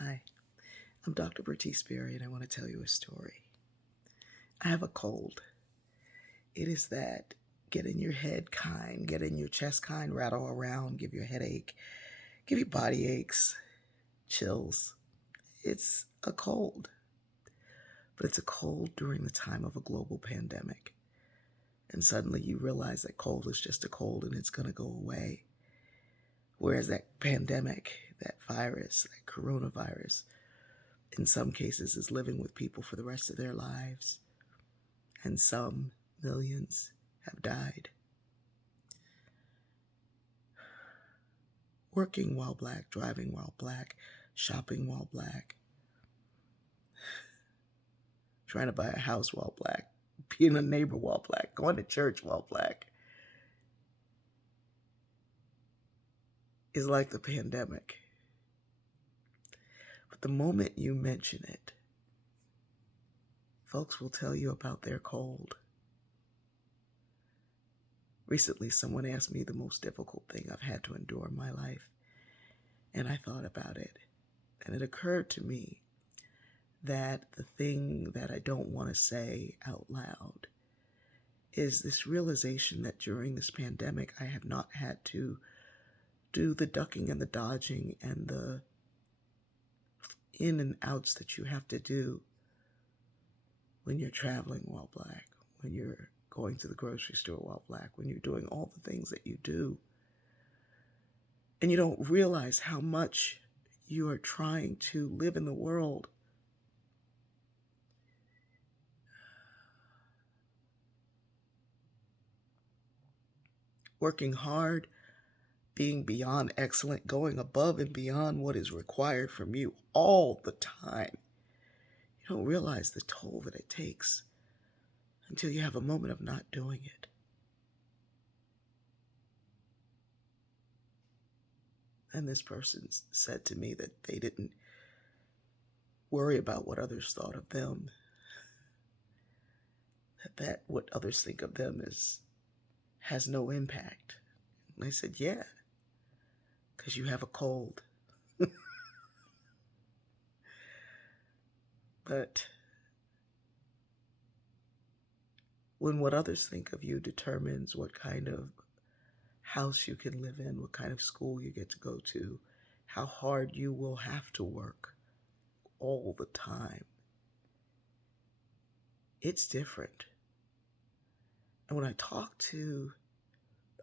Hi, I'm Dr. Bertice Berry, and I want to tell you a story. I have a cold. It is that get in your head kind, get in your chest kind, rattle around, give you a headache, give you body aches, chills. It's a cold, but it's a cold during the time of a global pandemic. And suddenly you realize that cold is just a cold and it's going to go away. Whereas that pandemic, that virus, that coronavirus, in some cases is living with people for the rest of their lives. And some millions have died. Working while black, driving while black, shopping while black, trying to buy a house while black, being a neighbor while black, going to church while black is like the pandemic. But the moment you mention it, folks will tell you about their cold. Recently, someone asked me the most difficult thing I've had to endure in my life, and I thought about it, and it occurred to me that the thing that I don't want to say out loud is this realization that during this pandemic, I have not had to do the ducking and the dodging and the in and outs that you have to do when you're traveling while black, when you're going to the grocery store while black, when you're doing all the things that you do. And you don't realize how much you are trying to live in the world working hard, being beyond excellent, going above and beyond what is required from you all the time. You don't realize the toll that it takes until you have a moment of not doing it. And this person said to me that they didn't worry about what others thought of them, that what others think of them has no impact. And I said, yeah, because you have a cold. But when what others think of you determines what kind of house you can live in, what kind of school you get to go to, how hard you will have to work all the time, it's different. And when I talk to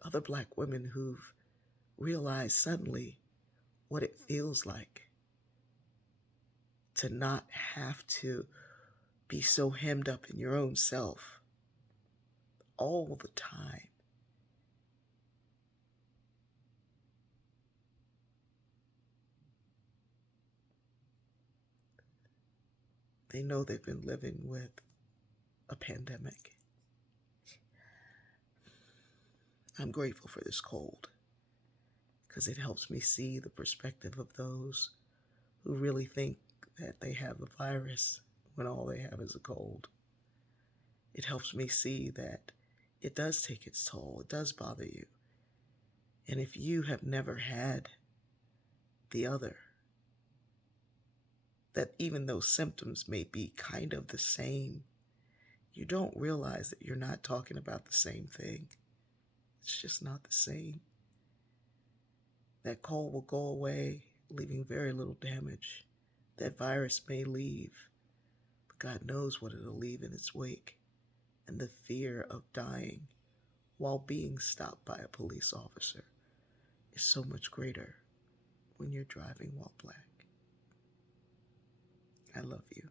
other black women who've realized suddenly what it feels like to not have to be so hemmed up in your own self all the time, they know they've been living with a pandemic. I'm grateful for this cold because it helps me see the perspective of those who really think that they have the virus when all they have is a cold. It helps me see that it does take its toll, it does bother you. And if you have never had the other, that even though symptoms may be kind of the same, you don't realize that you're not talking about the same thing. It's just not the same. That cold will go away, leaving very little damage. That virus may leave, but God knows what it'll leave in its wake. And the fear of dying while being stopped by a police officer is so much greater when you're driving while black. I love you.